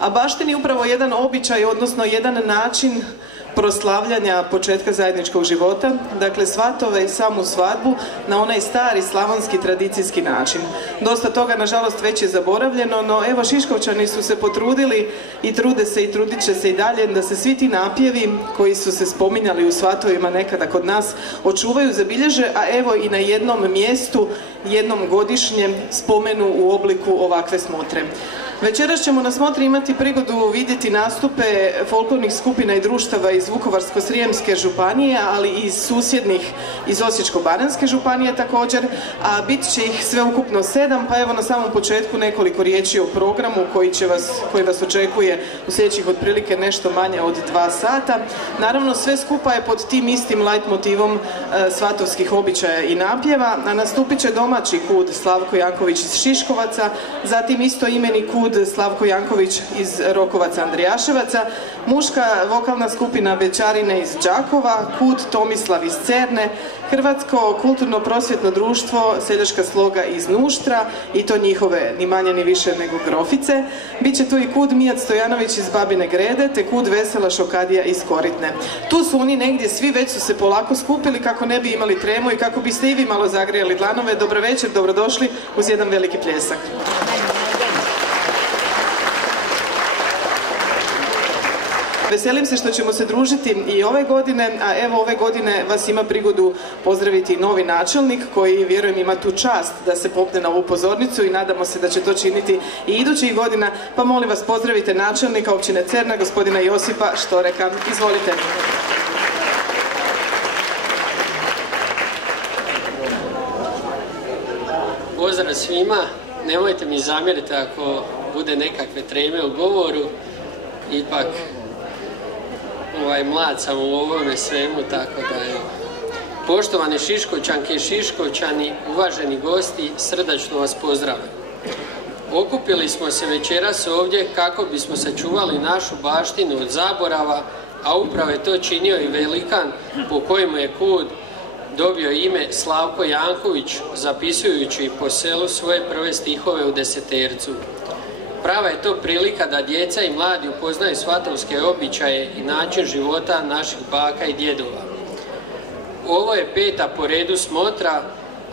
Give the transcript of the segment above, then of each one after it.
a baštini upravo jedan običaj, odnosno jedan način proslavljanja početka zajedničkog života, dakle svatove i samu svadbu na onaj stari slavonski tradicijski način. Dosta toga, nažalost, već je zaboravljeno, no evo Šiškovčani su se potrudili i trude se i trudit će se i dalje da se svi ti napjevi koji su se spominjali u svatovima nekada kod nas očuvaju, zabilježe, a evo i na jednom mjestu, jednom godišnje spomenu u obliku ovakve smotre. Večeras ćemo na smotri imati prigodu vidjeti nastupe folklornih skupina i društava iz Vukovarsko-srijemske županije, ali i iz susjednih, iz Osječko-baranjske županije također, a bit će ih sve ukupno 7, pa evo na samom početku nekoliko riječi o programu koji vas očekuje u sljedećih otprilike nešto manje od 2 sata. Naravno, sve skupa je pod tim istim light motivom svatovskih običaja i napjeva, a nastupit će domaći kud Slavko Janković iz Šiškovaca, zatim istoimeni kud Slavko Janković iz Rokovaca Andrijaševaca, muška vokalna skupina Bečarine iz Đakova, kud Tomislav iz Cerne, Hrvatsko kulturno-prosvjetno društvo Seljačka sloga iz Nuštra, i to njihove ni manje ni više nego Grofice. Biće tu i kud Mijat Stojanović iz Babine Grede, te kud Vesela Šokadija iz Koritne. Tu su oni negdje, svi već su se polako skupili kako ne bi imali tremu i kako biste i vi malo zagrijali dlanove. Dobro večer, dobrodošli uz jedan veliki pljesak. Veselim se što ćemo se družiti i ove godine, a evo ove godine vas ima prigodu pozdraviti novi načelnik koji, vjerujem, ima tu čast da se popne na ovu pozornicu i nadamo se da će to činiti i idućih godina, pa molim vas pozdravite načelnika općine Cerna, gospodina Josipa Štoreka. Izvolite. Pozdrav svima, nemojte mi zamjeriti ako bude nekakve treme u govoru, ipak mlad sam u ovome svemu, tako da je. Poštovane Šiškovčanke i Šiškovčani, uvaženi gosti, srdačno vas pozdravljam. Okupili smo se večeras ovdje kako bismo sačuvali našu baštinu od zaborava, a upravo je to činio i velikan po kojemu je kud dobio ime Slavko Janković, zapisujući po selu svoje prve stihove u desetercu. Prava je to prilika da djeca i mladi upoznaju svatovske običaje i način života naših baka i djedova. Ovo je 5. po redu smotra,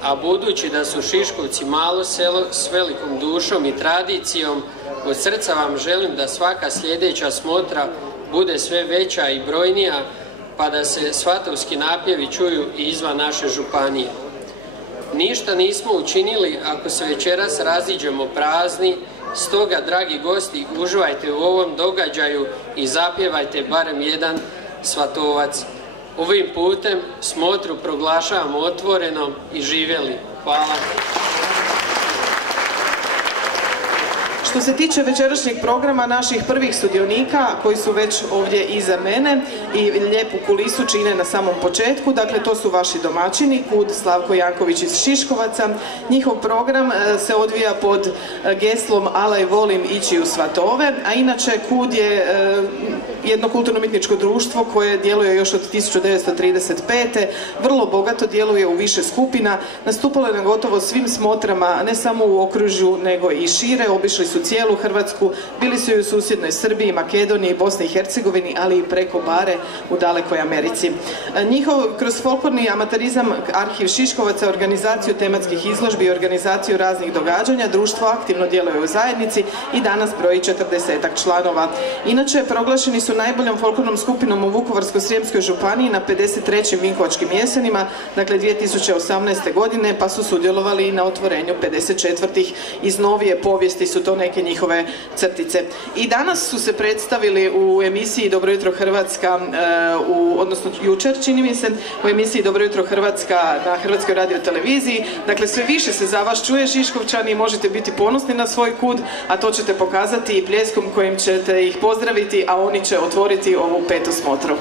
a budući da su Šiškovci malo selo s velikom dušom i tradicijom, od srca vam želim da svaka sljedeća smotra bude sve veća i brojnija, pa da se svatovski napjevi čuju i izvan naše županije. Ništa nismo učinili ako se večeras raziđemo prazni, stoga, dragi gosti, uživajte u ovom događaju i zapjevajte barem jedan svatovac. Ovim putem smotru proglašavamo otvorenom i živjeli. Hvala. Što se tiče večerašnjeg programa, naših prvih sudionika koji su već ovdje iza mene i lijepu kulisu čine na samom početku, dakle to su vaši domaćini, kud Slavko Janković iz Šiškovaca. Njihov program se odvija pod geslom Alaj volim ići u svatove, a inače kud je jedno kulturno-umjetničko društvo koje djeluje još od 1935. Vrlo bogato djeluje u više skupina, nastupalo je na gotovo svim smotrama, ne samo u okružju nego i šire, obišli su cijelu Hrvatsku, bili su i u susjednoj Srbiji, Makedoniji, Bosni i Hercegovini, ali i preko bare u dalekoj Americi. Njihov kroz folklorni amaterizam arhiv Šiškovaca, organizaciju tematskih izložbi i organizaciju raznih događanja, društvo aktivno djeluje u zajednici i danas broji 40-ak članova. Inače, proglašeni su najboljom folklornom skupinom u Vukovarsko-srijemskoj županiji na 53. Vinkovačkim jesenima, dakle 2018. godine, pa su sudjelovali i na otvorenju 54. Iz novije povijesti su to neke njihove crtice. I danas su se predstavili u emisiji Dobro jutro Hrvatska, odnosno jučer, čini mi se, u emisiji Dobro jutro Hrvatska na Hrvatskoj radioteleviziji. Dakle, sve više se za vas čuje, Šiškovčani, možete biti ponosni na svoj kud, a to ćete pokazati i pljeskom kojim ćete ih pozdraviti, a oni će otvoriti ovu 5. smotru.